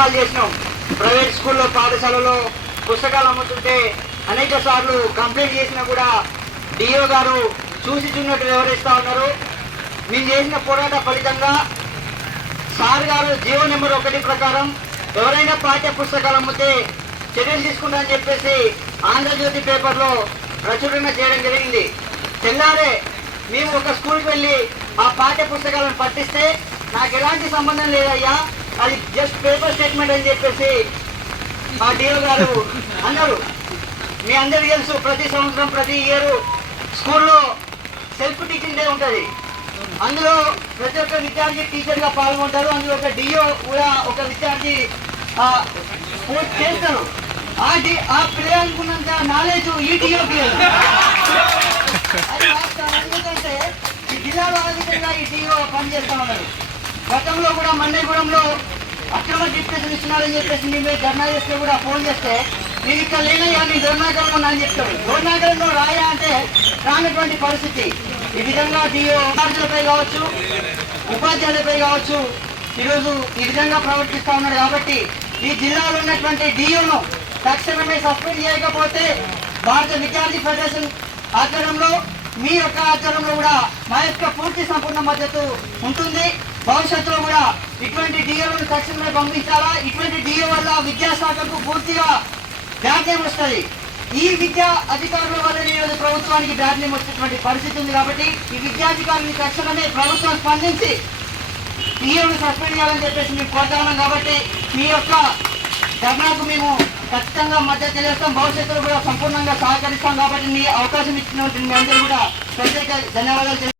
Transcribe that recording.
కార్యక్రమాలు చేసినాం. ప్రైవేట్ స్కూల్లో పాఠశాలలో పుస్తకాలు అమ్ముతుంటే అనేక సార్లు కంప్లైంట్ చేసినా కూడా డిఓ గారు చూసి చూసినట్టు వివరిస్తూ ఉన్నారు. మేము చేసిన పోరాట ఫలితంగా సార్ గారు జీవో నెంబర్ 1 ప్రకారం ఎవరైనా పాఠ్య పుస్తకాలు అమ్మితే చర్యలు తీసుకుంటారని చెప్పేసి ఆంధ్రజ్యోతి పేపర్లో ప్రచురణ చేయడం జరిగింది. తెల్లారే మేము ఒక స్కూల్కి వెళ్ళి ఆ పాఠ్య పుస్తకాలను పట్టిస్తే నాకు ఎలాంటి సంబంధం లేదయ్యా, అది జస్ట్ పేపర్ స్టేట్మెంట్ అని చెప్పేసి ఆ డిఓ గారు అన్నారు. మీ అందరికీ తెలుసు, ప్రతి సంవత్సరం ప్రతి ఇయర్ స్కూల్లో సెల్ఫ్ టీచింగ్ డే ఉంటుంది. అందులో ప్రతి ఒక్క విద్యార్థి టీచర్గా పాల్గొంటారు. అందులో ఒక డిఓ కూడా ఒక విద్యార్థి స్పోర్ట్స్ చేస్తారు. ఆ పిల్లలకు ఉన్నంత నాలెడ్జ్ ఈ డిఓకి లేదు. ఎందుకంటే ఈ జిల్లాలో అధికంగా ఈ డిఓ పనిచేస్తూ ఉన్నారు. గతంలో కూడా మన్నెగూడెంలో అక్రమ డిస్కషన్ ఇస్తున్నారని చెప్పేసి మేము ధర్నా చేస్తే కూడా ఫోన్ చేస్తే నేను ఇక్కడ లేనయ్యా, నేను దొర్నాకరంలో ఉన్నా అని చెప్తాడు. దొర్నాకరంలో రాయా అంటే రానటువంటి పరిస్థితి. ఈ విధంగా డిఓ విద్యార్థులపై కావచ్చు, ఉపాధ్యాయులపై కావచ్చు ఈరోజు ఈ విధంగా ప్రవర్తిస్తూ ఉన్నాడు. కాబట్టి ఈ జిల్లాలో ఉన్నటువంటి డిఓను తక్షణమే సస్పెండ్ చేయకపోతే భారత విద్యార్థి ఫెడరేషన్ ఆధ్వర్యంలో మీ యొక్క ఆధ్వర్యంలో కూడా మా యొక్క పూర్తి సంపూర్ణ మద్దతు ఉంటుంది. భవిష్యత్తులో కూడా ఇటువంటి డిఓలను తక్షణమే పంపించాలా. ఇటువంటి డిఓ వల్ల విద్యాశాఖకు పూర్తిగా బ్యాడ్ నేమ్ వస్తుంది. ఈ విద్యా అధికారుల వల్ల ఈరోజు ప్రభుత్వానికి బ్యాడ్ నేమ్ వచ్చేటువంటి పరిస్థితి ఉంది. కాబట్టి ఈ విద్యాధికారులని తక్షణమే ప్రభుత్వం స్పందించి డిఓను సస్పెండ్ చేయాలని చెప్పేసి మేము కోరుతా ఉన్నాం. కాబట్టి మీ యొక్క ధర్నాకు మేము ఖచ్చితంగా మద్దతు తెలియస్తాం. భవిష్యత్తులో కూడా సంపూర్ణంగా సహకరిస్తాం. కాబట్టి మీ అవకాశం ఇచ్చినటువంటి మీ అందరూ కూడా ప్రత్యేక ధన్యవాదాలు.